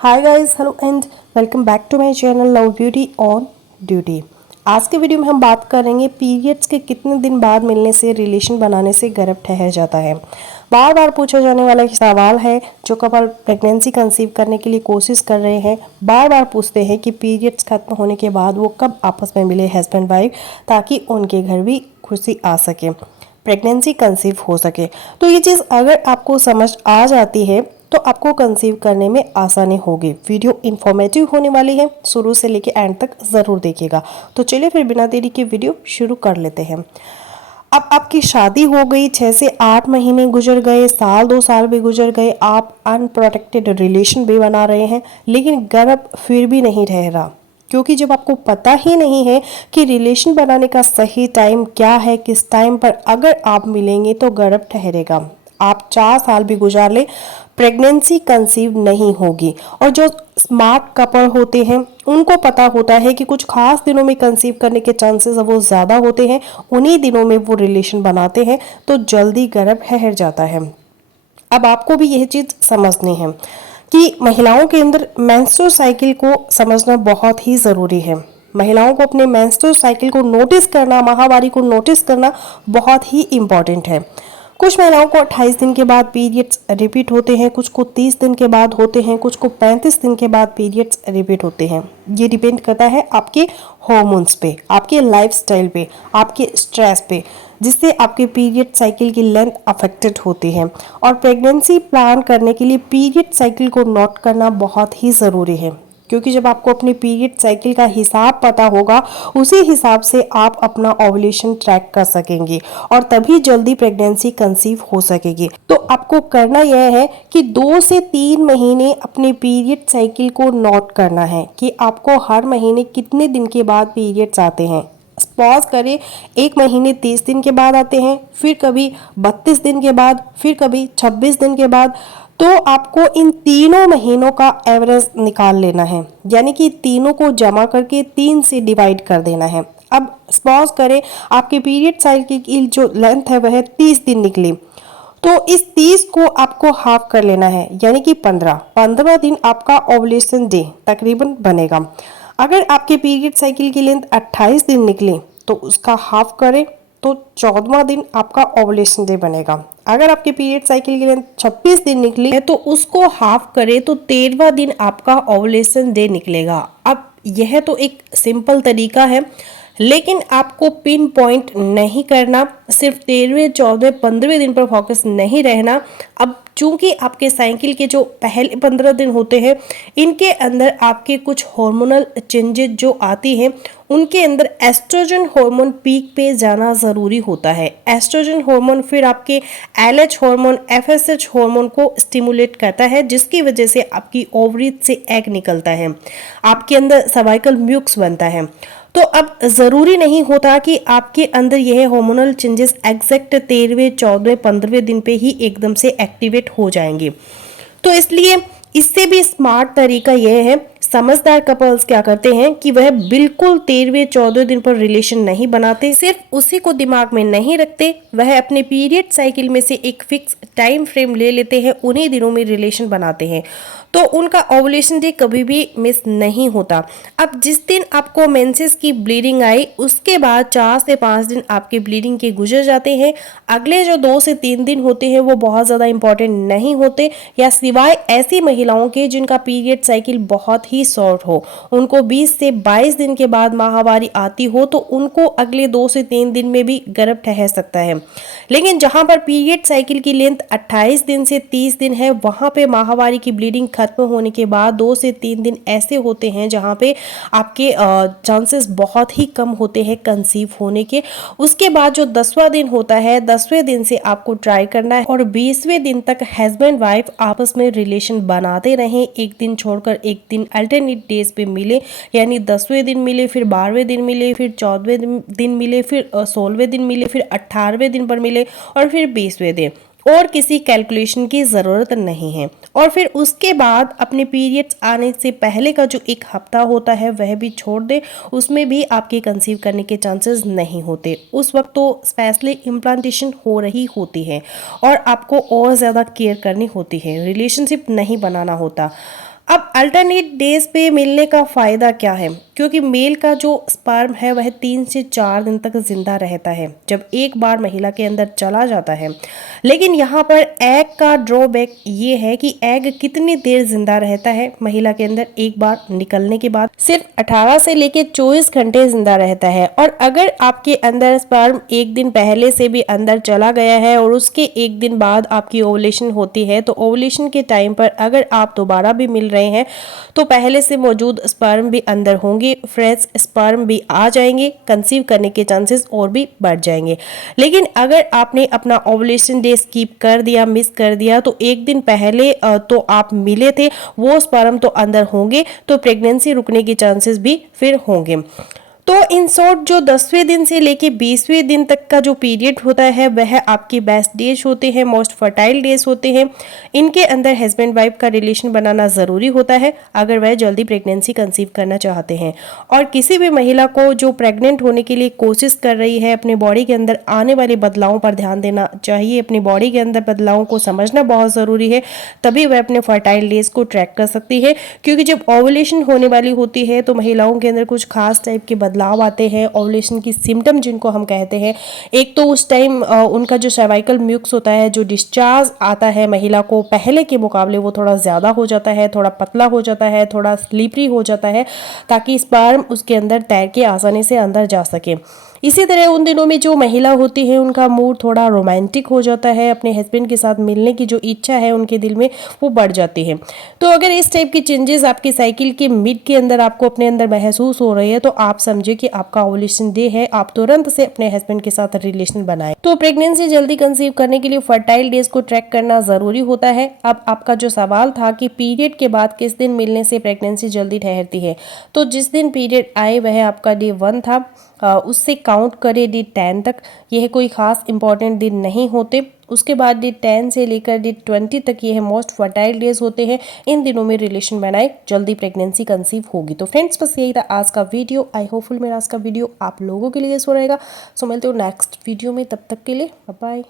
Hi guys, hello and welcome back to my channel love beauty on duty. आज के video में हम बात करेंगे पीरियड्स के कितने दिन बाद मिलने से रिलेशन बनाने से गर्भ ठहर जाता है। बार बार पूछा जाने वाला एक सवाल है जो कपल प्रेगनेंसी कंसीव करने के लिए कोशिश कर रहे हैं। बार बार पूछते हैं कि पीरियड्स खत्म होने के बाद वो कब आपस में मिले हस्बैंड वाइफ, ताकि उनके घर भी खुशी आ सके, प्रेगनेंसी कंसीव हो सके। तो ये चीज़ अगर आपको समझ आ जाती है तो आपको कंसीव करने में आसानी होगी। वीडियो इन्फॉर्मेटिव होने वाली है, शुरू से लेके एंड तक ज़रूर देखिएगा। तो चलिए फिर बिना देरी के वीडियो शुरू कर लेते हैं। अब आपकी शादी हो गई, 6 से 8 महीने गुजर गए, साल 2 साल भी गुजर गए, आप अनप्रोटेक्टेड रिलेशन भी बना रहे हैं, लेकिन गर्भ फिर भी नहीं ठहरा। क्योंकि जब आपको पता ही नहीं है कि रिलेशन बनाने का सही टाइम क्या है, किस टाइम पर अगर आप मिलेंगे तो गर्भ ठहरेगा। आप 4 साल भी गुजार ले, प्रेगनेंसी कंसीव नहीं होगी। और जो स्मार्ट कपल होते हैं उनको पता होता है कि कुछ खास दिनों में कंसीव करने के चांसेस वो ज़्यादा होते हैं, उन्हीं दिनों में वो रिलेशन बनाते हैं तो जल्दी गर्भ ठहर जाता है। अब आपको भी यह चीज़ समझनी है कि महिलाओं के अंदर मेंस्ट्रुअल साइकिल को समझना बहुत ही ज़रूरी है। महिलाओं को अपने मेंस्ट्रुअल साइकिल को नोटिस करना, माहवारी को नोटिस करना बहुत ही इम्पॉर्टेंट है। कुछ महिलाओं को 28 दिन के बाद पीरियड्स रिपीट होते हैं, कुछ को 30 दिन के बाद होते हैं, कुछ को 35 दिन के बाद पीरियड्स रिपीट होते हैं। ये डिपेंड करता है आपके हॉर्मोन्स पे, आपके लाइफस्टाइल पे, आपके स्ट्रेस पे, जिससे आपके पीरियड साइकिल की लेंथ अफेक्टेड होती है। और प्रेगनेंसी प्लान करने के लिए पीरियड साइकिल को नोट करना बहुत ही ज़रूरी है, क्योंकि जब आपको अपनी पीरियड साइकिल का हिसाब पता होगा, उसी हिसाब से आप अपना ओव्यूलेशन ट्रैक कर सकेंगे और तभी जल्दी प्रेगनेंसी कंसीव हो सकेगी। तो आपको करना यह है कि 2 से 3 महीने अपने पीरियड साइकिल को नोट करना है कि आपको हर महीने कितने दिन के बाद पीरियड्स आते हैं। पॉज करें, 1 महीने 30 दिन के बाद आते हैं, फिर कभी 32 दिन के बाद, फिर कभी 26 दिन के बाद। तो आपको इन तीनों महीनों का एवरेज निकाल लेना है, यानी कि तीनों को जमा करके 3 से डिवाइड कर देना है। अब सपोज करें आपके पीरियड साइकिल की जो लेंथ है वह 30 दिन निकली, तो इस 30 को आपको हाफ कर लेना है, यानी कि 15 दिन आपका ओव्यूलेशन डे तकरीबन बनेगा। अगर आपके पीरियड साइकिल की लेंथ 28 दिन निकली तो उसका हाफ करें तो 14वां दिन आपका ओव्यूलेशन डे बनेगा। अगर आपके पीरियड साइकिल की लेंथ 26 दिन निकली है तो उसको हाफ करें तो 13वां दिन आपका ओव्यूलेशन डे निकलेगा। अब यह तो एक सिंपल तरीका है, लेकिन आपको पिन पॉइंट नहीं करना, सिर्फ 13वें 14वें 15वें दिन पर फोकस नहीं रहना। अब चूंकि आपके साइकिल के जो पहले 15 दिन होते हैं, इनके अंदर आपके कुछ हार्मोनल चेंजेस जो आती हैं, उनके अंदर एस्ट्रोजन हार्मोन पीक पे जाना ज़रूरी होता है। एस्ट्रोजन हार्मोन फिर आपके एलएच हार्मोन, एफएसएच हार्मोन को स्टिमुलेट करता है, जिसकी वजह से आपकी ओवरी से एग निकलता है, आपके अंदर सर्वाइकल म्यूक्स बनता है। तो अब ज़रूरी नहीं होता कि आपके अंदर यह हार्मोनल चेंजेस एग्जैक्ट 13वें 14वें 15वें दिन पे ही एकदम से एक्टिवेट हो जाएंगे। तो इसलिए इससे भी स्मार्ट तरीका यह है, समझदार कपल्स क्या करते हैं कि वह बिल्कुल 13वें 14वें दिन पर रिलेशन नहीं बनाते, सिर्फ उसी को दिमाग में नहीं रखते, वह अपने पीरियड साइकिल में से एक फिक्स टाइम फ्रेम ले लेते हैं, उन्हीं दिनों में रिलेशन बनाते हैं, तो उनका ओव्यूलेशन डे कभी भी मिस नहीं होता। अब जिस दिन आपको मेंसेस की ब्लीडिंग आई, उसके बाद 4 से 5 दिन आपके ब्लीडिंग के गुजर जाते हैं। अगले जो 2 से 3 दिन होते हैं वो बहुत ज़्यादा इंपॉर्टेंट नहीं होते, या सिवाय ऐसी महिलाओं के जिनका पीरियड साइकिल बहुत ही शॉर्ट हो, उनको 20 से 22 दिन के बाद माहवारी आती हो, तो उनको अगले 2 से 3 दिन में भी गर्भ ठहर सकता है। लेकिन जहां पर पीरियड साइकिल की लेंथ 28 दिन से 30 दिन है, वहां पे माहवारी की ब्लीडिंग खत्म होने के बाद 2 से 3 दिन ऐसे होते हैं जहां पे आपके चांसेस बहुत ही कम होते हैं कंसीव होने के। उसके बाद जो 10वां दिन होता है, 10वें दिन से आपको ट्राई करना है और 20वें दिन तक हस्बैंड वाइफ आपस में रिलेशन बनाते रहें, एक दिन छोड़कर एक दिन अल्टरनेट डेज पे मिले, यानी 10वें दिन मिले, फिर 12वें दिन मिले, फिर 14वें दिन मिले, फिर 16वें दिन मिले, फिर 18वें दिन पर मिले और फिर 20वें दिन। और किसी कैलकुलेशन की ज़रूरत नहीं है। और फिर उसके बाद अपने पीरियड्स आने से पहले का जो 1 हफ्ता होता है वह भी छोड़ दे, उसमें भी आपके कंसीव करने के चांसेस नहीं होते। उस वक्त तो स्पेशली इम्प्लांटेशन हो रही होती है और आपको और ज़्यादा केयर करनी होती है, रिलेशनशिप नहीं बनाना होता। अब अल्टरनेट डेज पे मिलने का फ़ायदा क्या है, क्योंकि मेल का जो स्पर्म है वह 3 से 4 दिन तक जिंदा रहता है जब एक बार महिला के अंदर चला जाता है। लेकिन यहाँ पर एग का ड्रॉबैक ये है कि एग कितनी देर जिंदा रहता है महिला के अंदर एक बार निकलने के बाद, सिर्फ 18 से लेके 24 घंटे जिंदा रहता है। और अगर आपके अंदर स्पर्म एक दिन पहले से भी अंदर चला गया है और उसके एक दिन बाद आपकी ओवुलेशन होती है, तो ओवुलेशन के टाइम पर अगर आप दोबारा भी मिल रहे हैं तो पहले से मौजूद स्पर्म भी अंदर होंगे, फ्रेश स्पर्म भी आ जाएंगे, कंसीव करने के चांसेस और भी बढ़ जाएंगे। लेकिन अगर आपने अपना ओवुलेशन डे स्किप कर दिया, मिस कर दिया, तो एक दिन पहले तो आप मिले थे, वो स्पर्म तो अंदर होंगे, तो प्रेगनेंसी रुकने के चांसेस भी फिर होंगे। तो इन शॉर्ट जो 10वें दिन से लेके 20वें दिन तक का जो पीरियड होता है वह आपके बेस्ट डेज होते हैं, मोस्ट फर्टाइल डेज होते हैं। इनके अंदर हस्बैंड वाइफ का रिलेशन बनाना ज़रूरी होता है अगर वह जल्दी प्रेगनेंसी कंसीव करना चाहते हैं। और किसी भी महिला को जो प्रेग्नेंट होने के लिए कोशिश कर रही है, अपने बॉडी के अंदर आने वाले बदलावों पर ध्यान देना चाहिए। अपनी बॉडी के अंदर बदलावों को समझना बहुत ज़रूरी है, तभी वह अपने फर्टाइल डेज को ट्रैक कर सकती है। क्योंकि जब ओवुलेशन होने वाली होती है तो महिलाओं के अंदर कुछ खास टाइप के बदलाव आते हैं, ओवुलेशन की सिम्टम जिनको हम कहते हैं। एक तो उस टाइम उनका जो सर्वाइकल म्यूक्स होता है, जो डिस्चार्ज आता है महिला को पहले के मुकाबले वो थोड़ा ज़्यादा हो जाता है, थोड़ा पतला हो जाता है, थोड़ा स्लीपरी हो जाता है, ताकि स्पर्म उसके अंदर तैर के आसानी से अंदर जा सके। इसी तरह उन दिनों में जो महिला होती है उनका मूड थोड़ा रोमांटिक हो जाता है, अपने हस्बैंड के साथ मिलने की जो इच्छा है उनके दिल में वो बढ़ जाती है। तो अगर इस टाइप की चेंजेस आपकी साइकिल के मिड के अंदर आपको अपने अंदर महसूस हो रही है तो आप समझे कि आपका ओवुलेशन डे है, आप तुरंत से अपने हस्बैंड के साथ रिलेशन बनाएं। तो प्रेगनेंसी जल्दी कंसीव करने के लिए फर्टाइल डेज को ट्रैक करना जरूरी होता है। अब आपका जो सवाल था कि पीरियड के बाद किस दिन मिलने से प्रेगनेंसी जल्दी ठहरती है, तो जिस दिन पीरियड आए वह आपका डे 1 था, उससे काउंट करें डे 10 तक। यह कोई खास इंपॉर्टेंट दिन नहीं होते। उसके बाद डे 10 से लेकर डे 20 तक ये मोस्ट फर्टाइल डेज होते हैं। इन दिनों में रिलेशन बनाए, जल्दी प्रेगनेंसी कंसीव होगी। तो फ्रेंड्स बस यही था आज का वीडियो। आई होपफुल मेरा आज का वीडियो आप लोगों के लिए सो रहेगा। सो मिलते हो नेक्स्ट वीडियो में, तब तक के लिए बाय बाय।